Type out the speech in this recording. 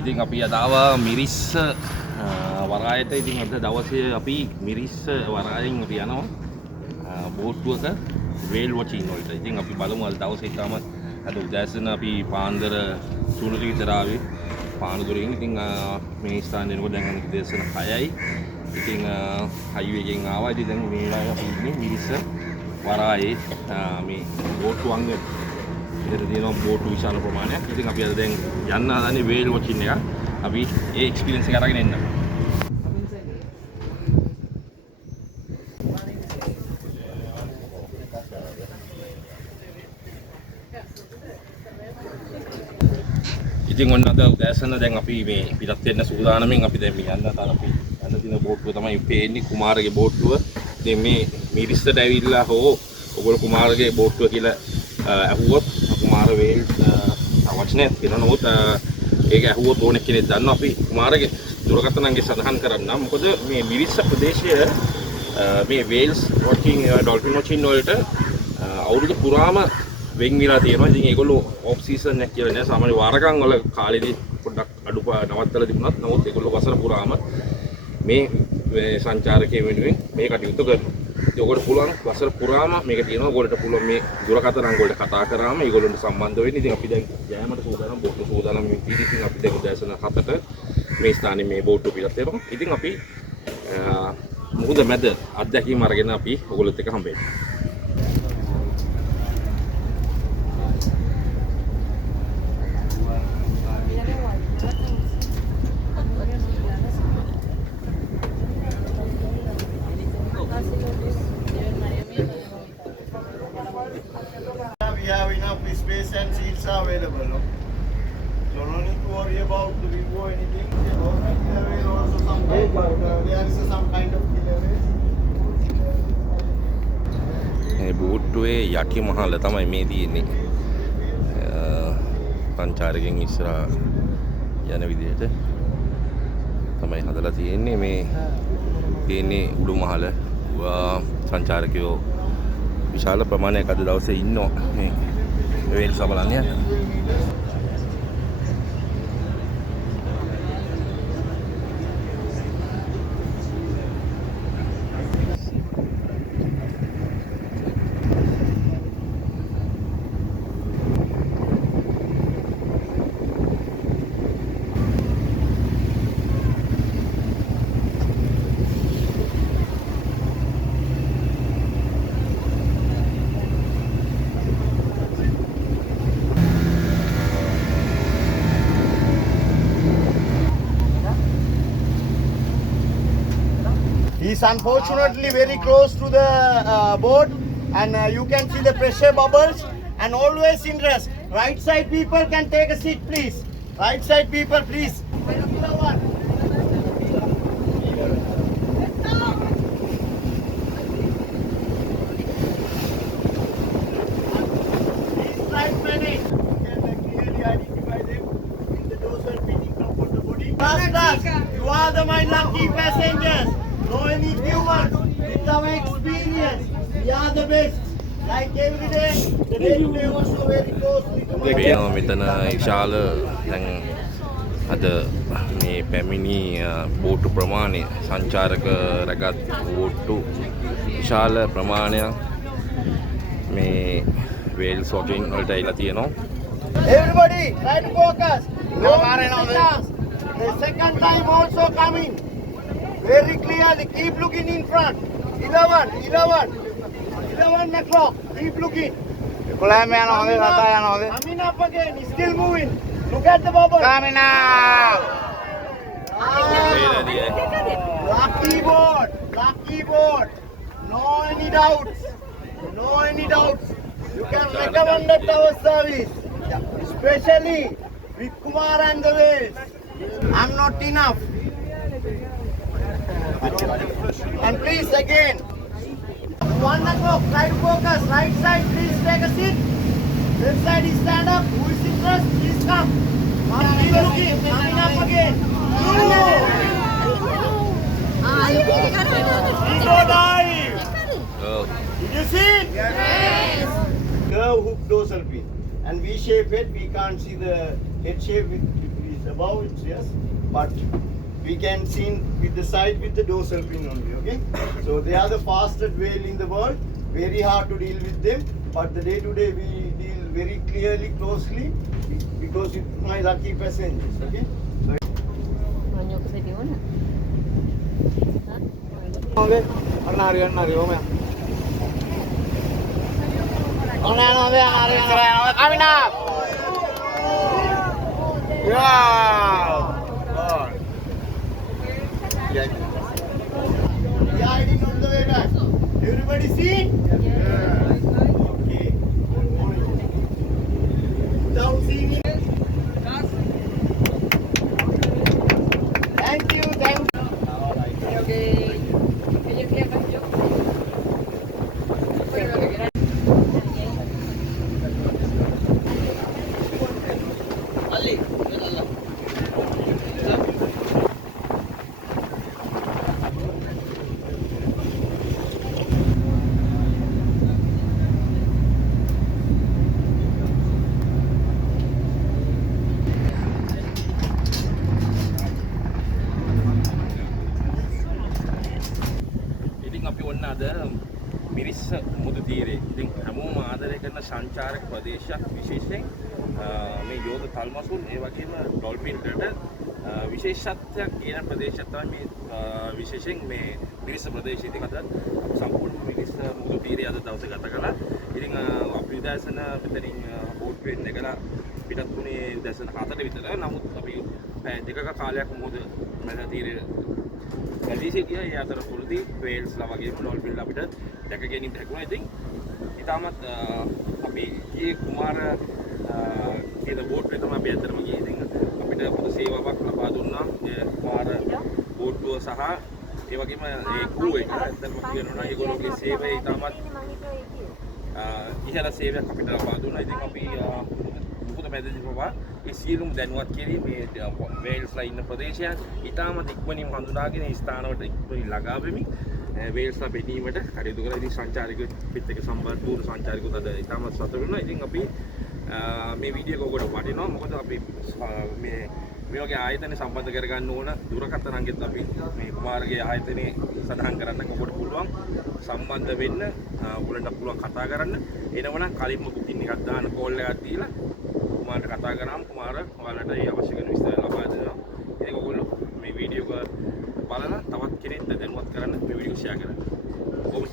ඉතින් අපි අද ආවා මිරිස්ස වරායට. ඉතින් අද දවසේ අපි මිරිස්ස වරායෙන් අපි යනවා බෝට්ටුවක වේල් වොචින් වලට. ඉතින් අපි බලමු අද දවසේ තාම අද උදෑසන අපි පාන්දර 3 විතර ආවේ පානදුරෙන්. ඉතින් මේ ස්ථානයේ එනකොට දැන් උදෑසන 6යි. ඉතින් හයිවේ එකෙන් ආවා. ඉතින් දැන් මේ වෙලාවේ අපි ඉන්නේ මිරිස්ස වරායේ මේ බෝට්ටු අංග ඉතින් තියෙනවා බෝට්ටු විශාල ප්‍රමාණයක්. ඉතින් අපි අද දැන් යන්න හදන්නේ වේල් වොචින් එක. අපි ඒ එක්ස්පීරියන්ස් එක අරගෙන එන්න. ඉතින් ඔන්න අද උදෑසන දැන් අපි මේ පිටත් වෙන්න සූදානම්ෙන් අපි දැන් මේ යන්න තාම අපි යන්න තියෙන බෝට්ටුව තමයි පේන්නේ කුමාරගේ බෝට්ටුව. ඉතින් මේ මිරිස්සට ඇවිල්ලා හෝ ඔයගොල්ලෝ කුමාරගේ බෝට්ටුව කියලා ඇහුවොත් කුමාර වේල් අවශ්‍යනේ කියලා නමුත් ඒක ඇහුවොත් ඕනෙක් කෙනෙක් දන්නවා අපි කුමාරගේ දුරකථනංගේ සඳහන් කරන්න. මොකද මේ මිරිස්ස ප්‍රදේශය මේ වේල්ස් වොචින් ඩොල්ෆින් වොචින් වලට අවුරුදු පුරාම වෙන් වෙලා තියෙනවා. ඉතින් ඒගොල්ලෝ ඔෆ් සීසන් එක කියලා නෑ. සාමාන්‍ය වාරකම් වල කාලෙදී පොඩ්ඩක් අඩු නවත්තලා තිබුණත් නමුත් ඒගොල්ලෝ වසර පුරාම මේ සංචාරකයන් වෙනුවෙන් මේ කටයුතු කරනවා. ඉතින් ඔයගොල්ලෝ පුළුවන් වසර පුරාම මේක තියෙනවා. ඔයගොල්ලන්ට පුළුවන් මේ දුරකථන අංග වලට කතා කරාම ඒගොල්ලන්ට සම්බන්ධ වෙන්න. ඉතින් අපි දැන් යෑමට සූදානම් බෝට්ටු සූදානම් වෙන්නේ. ඉතින් අපි දැන් උදෑසන 7ට මේ ස්ථානයේ මේ බෝට්ටු පිටත් වෙනවා. ඉතින් අපි මුහුද මැද අත්දැකීම් අරගෙන අපි ඔයගොල්ලොත් එක්ක හම්බ වෙනවා. We have enough space and seats are available. No? So no need to worry about the view or anything. There is also some kind there is some kind of clearance. මේ බෝට්ටුවේ යටි මහල තමයි මේ තියෙන්නේ. සංචාරකයන් ඉස්සරහා යන විදිහට තමයි හදලා තියෙන්නේ. මේ තියෙන්නේ උඩු මහල. සංචාරකයෝ විශාල ප්‍රමාණයක් අද දවසේ ඉන්නවා මේ වේල් සබලන්න යන. He's unfortunately very close to the boat and you can see the pressure bubbles and always in rest. Right side people can take a seat please. Right side people please. You are the my lucky passengers. No any humans. With our experience, we are the best. Like every day, the day today was so very close. පේනවා මෙතන විශාල දැන් අද මේ පැමිණි බෝට්ටු ප්‍රමාණය සංචාරක රැගත් බෝට්ටු විශාල ප්‍රමාණයක් මේ වේල්ස් වොචින් වලට ඇවිල්ලා තියෙනවා. Everybody, try to focus. No, the second time also coming. Very clearly, keep looking in front. 11 o'clock, keep looking. Coming up again, still moving. Look at the bubble. Coming up. Lucky boat. No any doubts. You can recommend our service, especially with Kumar and the Wales. I'm not enough. And please again, 1 o'clock, try to focus. Right side, please take a seat. Left side is stand up. Who is interested, please come. Keep looking. Coming up again. Zero dive. Did you see it? Yes. Curve hook dorsal fin. And V-shape head, we can't see the head shape with is above, it's yes, but we can see with the side with the dorsal fin only, okay? So they are the fastest whale in the world, very hard to deal with them, but the day to day we deal very clearly, closely, because it's my lucky passengers, okay? So Banyak ke tadi mana? okay, anari, oh man. Coming up! Yeah! We are heading on the way back. Everybody see? Okay. Without seeing it. Thank you, thank you. Okay. Kaya kaya banyak. ඉතින් අපි ඔන්න අද මිරිස්ස මුදු තීරේ. ඉතින් හැමෝම ආදරය කරන සංචාරක ප්‍රදේශයක් විශේෂයෙන් මේ යෝධ තල්මසුන් ඒ වගේම ඩොල්ෆින් රට විශේෂත්වයක් කියන ප්‍රදේශයක් තමයි මේ විශේෂයෙන් මේ මිරිස්ස ප්‍රදේශය. ඉතින් අද සම්පූර්ණ මිරිස්ස මුදු තීරේ අද දවසේ ගත කළා. ඉතින් අපි උදෑසන මෙතනින් බෝට් එකෙන් නැගලා පිටත් වුණේ උදෑසන 4ට විතර. නමුත් අපි පැය දෙකක කාලයක් මොකද මැද තීරේ වැඩි සිටියා. ඒ අතරතුරදී වේල්ස්ලා වගේම ඩොල්ෆින්ලා අපිට දැක ගැනීමට හැකියුණා. ඉතින් ඊටමත් අපි ගියේ කුමාර කියන බෝට් එක තමයි අපි ඇත්තටම ගියේ. ඉතින් අපිට පොදු සේවාවක් ලබා දුන්නා ඒ කුමාර බෝට්ටුව සහ ඒ වගේම ඒ ක්‍රූ එක. ඇත්තටම කියනවා ඒගොල්ලෝගේ සේවය ඊටමත් ඉහළ සේවයක් අපිට ලබා දුන්නා. ඉතින් අපි මුකුද මැදදී පවා ඒ සියලුම දැනුවත් කිරීම මේ වේල්ස්ලා ඉන්න ප්‍රදේශයන් ඉතාමත් ඉක්මනින් හඳුනාගෙන ඒ ස්ථානවලට ඉක්මනින් ළඟා වෙමින් වේල්ස්ලා බෙදීමට කටයුතු කරලා ඉතින් සංචාරකයෝ පිට එක සම්බන්ධ පූර්ව සංචාරකයෝ අද ඉතාමත් සතුටු වෙනවා. ඉතින් අපි මේ වීඩියෝ එක ඔයගොල්ලෝ වටිනවා. මොකද අපි මේ වගේ ආයතන සම්බන්ධ කරගන්න ඕන දුරකථන අංගෙත් අපි මේ කුමාරගේ ආයතනයේ සඳහන් කරන්න ඔයගොල්ලෝ පුළුවන් සම්බන්ධ වෙන්න. ඔයගොල්ලන්ට පුළුවන් කතා කරන්න. එනවනම් කලින්ම බුකින් එකක් දාන්න කෝල් එකක් දීලා කුමාරට කතා කරාම කුමාර ඔයාලට ඒ අවශ්‍ය කරන විස්තර ලබා දෙනවා. ඉතින් ඔයගොල්ලෝ මේ වීඩියෝ එක බලලා තවත් කෙනෙක්ට දැනුවත් කරන්න මේ වීඩියෝ ෂෙයා කරන්න. ඔබ